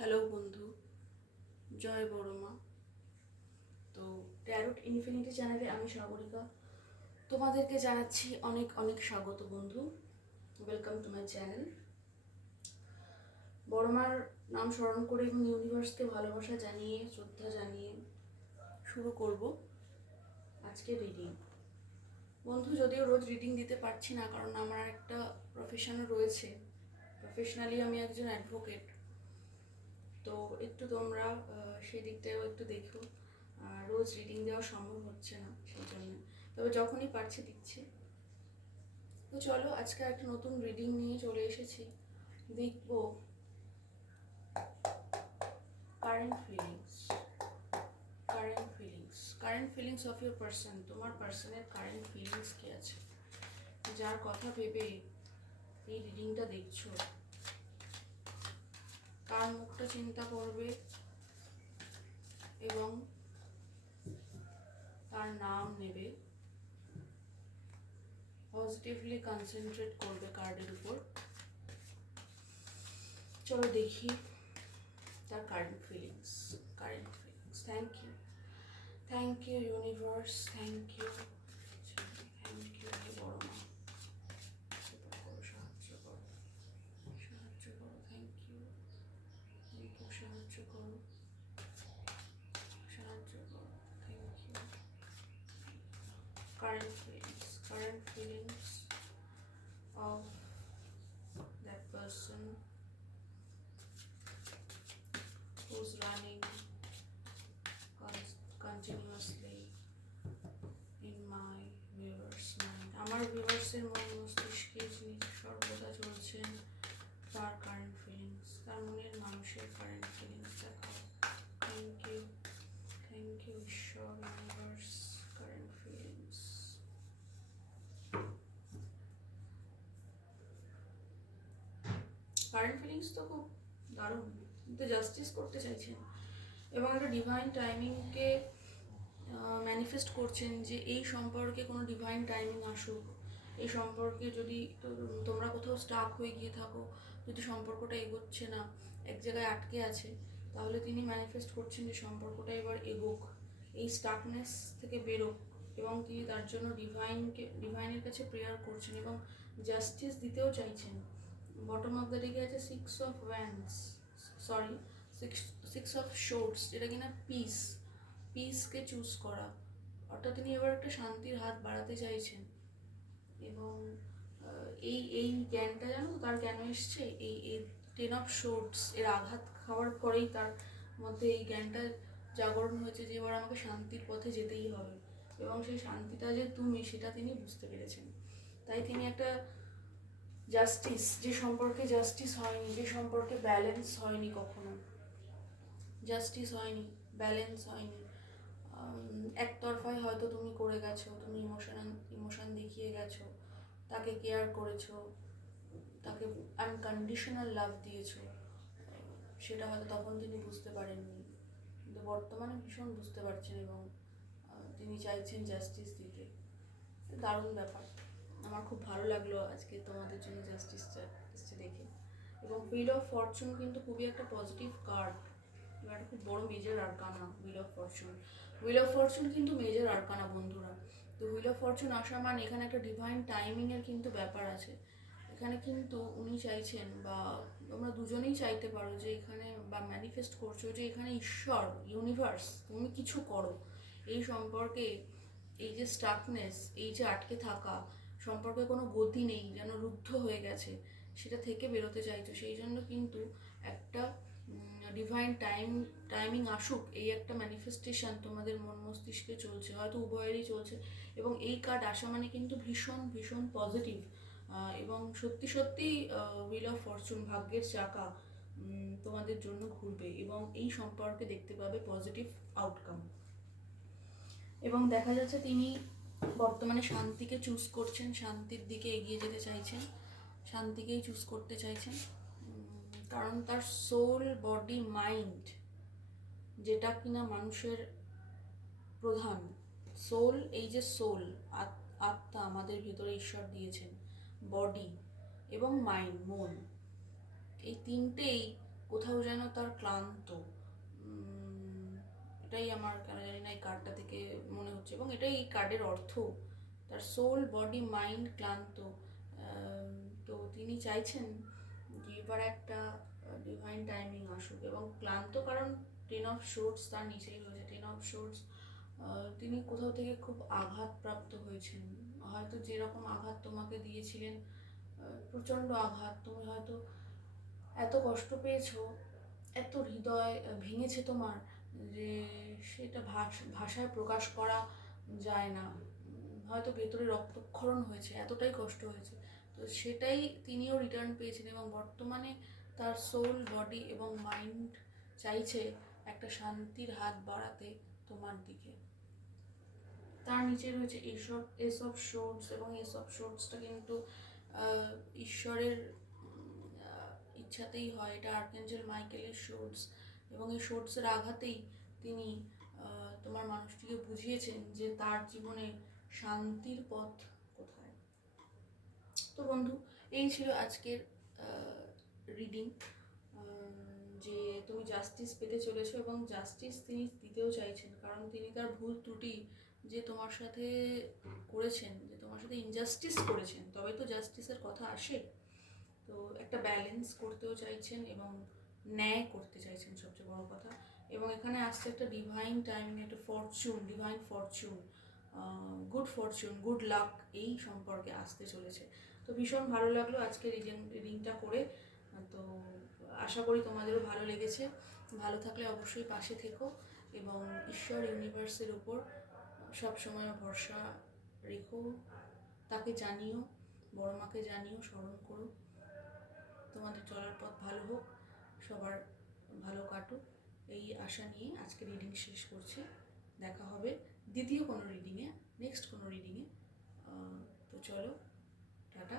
Hello বন্ধু, জয় বড়মা। তো tarot infinity চ্যানেলে আমি সাগরিকা তোমাদেরকে জানাচ্ছি অনেক অনেক স্বাগত বন্ধু। Welcome to my channel. বড়মার নাম স্মরণ করে এবং ইউনিভার্সকে ভালোবাসা জানিয়ে, শ্রদ্ধা জানিয়ে শুরু করব আজকে রিডিং। বন্ধু, যদিও রোজ রিডিং দিতে পারছি না, কারণ আমার একটা প্রফেশনও রয়েছে। প্রফেশনালি আমি একজন অ্যাডভোকেট। তো একটু তোমরা সেই দিকটাও একটু দেখো। রোজ রিডিং দেওয়া সম্ভব হচ্ছে না সেই জন্য, তবে যখনই পারছি দিচ্ছি। তো চলো, আজকে একটা নতুন রিডিং নিয়ে চলে এসেছি। দেখব current feelings current feelings of your person. তোমার পার্সনের কারেন্ট ফিলিংস কি আছে, যার কথা ভেবে এই রিডিংটা দেখছো, কার মুখটা চিন্তা করবে এবং তার নাম নেবে, পজিটিভলি কনসেন্ট্রেট করবে কার্ডের উপর। চলো দেখি তার current feelings. Thank you universe, thank you বড় মা। সাহায্য করো, থ্যাংক ইউ, সাহায্য করো, thank you. Current feelings of that person who's running continuously in my viewers mind. আমার ভিউয়ার্সের মন মস্তিষ্কে যিনি সর্বদা চলছেন, তার কারেন্ট ফিলিংস, তার মনের মানুষের কারেন্ট ফিলিংস দেখাও। থ্যাংক ইউ ঈশ্বর, ইউনিভার্স। কারেন্ট ফিলিংস, তো খুব দারুণ, কিন্তু জাস্টিস করতে চাইছেন এবং একটা ডিভাইন টাইমিংকে ম্যানিফেস্ট করছেন যে এই সম্পর্কে কোনো ডিভাইন টাইমিং আসুক। এই সম্পর্কে যদি তোমরা কোথাও স্টাক হয়ে গিয়ে থাকো, যদি সম্পর্কটা এগোচ্ছে না, এক জায়গায় আটকে আছে, তাহলে তিনি ম্যানিফেস্ট করছেন যে সম্পর্কটা এবার এগোক, এই স্টাকনেস থেকে বেরোক, এবং তিনি তার জন্য ডিভাইনের কাছে প্রেয়ার করছেন এবং জাস্টিস দিতেও চাইছেন। বটম অফ দ্য ডেকে আছে সিক্স অফ শোর্টস, যেটা কিনা পিসকে চুজ করা, অর্থাৎ তিনি এবার একটা শান্তির হাত বাড়াতে চাইছেন। এবং এই জ্ঞানটা জানো তার কেন এসছে, এই 10 অফ শোর্টস এর আঘাত খাওয়ার পরেই তার মধ্যে এই জ্ঞানটা জাগরণ হয়েছে যে এবার আমাকে শান্তির পথে যেতেই হবে, এবং সেই শান্তিটা যে তুমি, সেটা তিনি বুঝতে পেরেছেন। তাই তিনি একটা জাস্টিস, যে সম্পর্কে জাস্টিস হয়নি, যে সম্পর্কে ব্যালেন্স হয়নি, কখনো জাস্টিস হয়নি, ব্যালেন্স হয়নি, একতরফায় হয়তো তুমি করে গেছো, তুমি ইমোশন দেখিয়ে গেছো, তাকে কেয়ার করেছো, তাকে আনকন্ডিশনাল লাভ দিয়েছো, সেটা হয়তো তখন তিনি বুঝতে পারেননি, কিন্তু বর্তমানে ভীষণ বুঝতে পারছেন এবং তিনি চাইছেন জাস্টিস দিতে। দারুণ ব্যাপার, আমার খুব ভালো লাগলো আজকে তোমাদের জন্য জাস্টিসটা দেখে। এবং হুইল অফ ফরচুন কিন্তু খুবই একটা পজিটিভ কার্ড, একটা খুব বড় major arcana wheel of Fortune কিন্তু মেজর আরকানা বন্ধুরা। তো হুইল অফ ফরচুন আসা মানে এখানে একটা ডিভাইন টাইমিংয়ের কিন্তু ব্যাপার আছে। এখানে কিন্তু উনি চাইছেন, বা তোমরা দুজনেই চাইতে পারো যে এখানে, বা ম্যানিফেস্ট করছো যে এখানে ঈশ্বর, ইউনিভার্স, তুমি কিছু করো এই সম্পর্কে। এই যে স্টাকনেস, এই যে আটকে থাকা, সম্পর্কে কোনো গতি নেই, যেন রুদ্ধ হয়ে গেছে, সেটা থেকে বেরোতে চাইছো। সেই জন্য কিন্তু একটা ডিভাইন টাইমিং আসুক, এই একটা ম্যানিফেস্টেশন তোমাদের মন মস্তিষ্কে চলছে, হয়তো উভয়েরই চলছে। এবং এই কার্ড আসা মানে কিন্তু ভীষণ ভীষণ পজিটিভ, এবং সত্যি সত্যি হুইল অফ ফরচুন, ভাগ্যের চাকা তোমাদের জন্য ঘুরবে এবং এই সম্পর্কে দেখতে পাবে পজিটিভ আউটকাম। এবং দেখা যাচ্ছে তিনি বর্তমানে শান্তিকে চুজ করছেন, শান্তির দিকে এগিয়ে যেতে চাইছেন, শান্তিকেই চুজ করতে চাইছেন, কারণ তার সোল, বডি, মাইন্ড, যেটা কিনা মানুষের প্রধান সোল, এই যে সোল, আত্মা আমাদের ভিতরে ঈশ্বর দিয়েছেন, বডি এবং মাইন্ড, মন, এই তিনটেই কোথাও যেন তার ক্লান্ত। এটাই আমার কেন জানি না এই কার্ডটা থেকে মনে হচ্ছে, এবং এটাই এই কার্ডের অর্থ। তার সোল, বডি, মাইন্ড ক্লান্ত। আম, তো তিনি চাইছেন যে এবার একটা ডিভাইন টাইমিং আসুক, এবং ক্লান্ত কারণ 10 of Swords তার নিচেই রয়েছে। 10 of Swords, তিনি কোথাও থেকে খুব আঘাতপ্রাপ্ত হয়েছেন। হয়তো যেরকম আঘাত তোমাকে দিয়েছিলেন, প্রচণ্ড আঘাত, তুমি হয়তো এত কষ্ট পেয়েছো, এত হৃদয় ভেঙেছে তোমার, যে সেটা ভাষায় প্রকাশ করা যায় না। হয়তো ভেতরে রক্তক্ষরণ হয়েছে, এতটাই কষ্ট হয়েছে। তো সেটাই তিনিও রিটার্ন পেয়েছেন, এবং বর্তমানে তার সোল, বডি এবং মাইন্ড চাইছে একটা শান্তির হাত বাড়াতে তোমার দিকে। তার নিচে রয়েছে এস অফ শোর্টস, এবং এস অফ শোর্টসটা কিন্তু ঈশ্বরের ইচ্ছাতেই হয়। এটা আর্কেঞ্জেল মাইকেলের শোর্টস, এবং এই শোর্টসের আঘাতেই তিনি তোমার মানুষটিকে বুঝিয়েছেন যে তার জীবনে শান্তির পথ কোথায়। তো বন্ধু, এই ছিল আজকের রিডিং, যে তুমি জাস্টিস পেতে চলেছো, এবং জাস্টিস তিনি দিতেও চাইছেন, কারণ তিনি তার ভুল ত্রুটি যে তোমার সাথে করেছেন, যে তোমার সাথে ইনজাস্টিস করেছেন, তবে তো জাস্টিসের কথা আসে। তো একটা ব্যালেন্স করতেও চাইছেন, এবং ন্যায় করতে চাইছেন সবচেয়ে বড় কথা। এবং এখানে আসছে একটা ডিভাইন টাইমিং, একটা Fortune, divine Fortune, good Fortune, good luck এই সম্পর্কে আসতে চলেছে। তো ভীষণ ভালো লাগলো আজকে রিডিংটা করে। তো আশা করি তোমাদেরও ভালো লেগেছে। ভালো থাকলে অবশ্যই পাশে থেকো, এবং ঈশ্বর, ইউনিভার্সের উপর সবসময় ভরসা রেখো। তাকে জানিও, বড় মাকে জানিও, স্মরণ করো। তোমাদের চলার পথ ভালো হোক, সবার ভালো কাটুক, এই আশা নিয়ে আজকে রিডিং শেষ করছি। দেখা হবে দ্বিতীয় কোনো রিডিংয়ে, নেক্সট কোনো রিডিংয়ে। তো চলো, টাটা।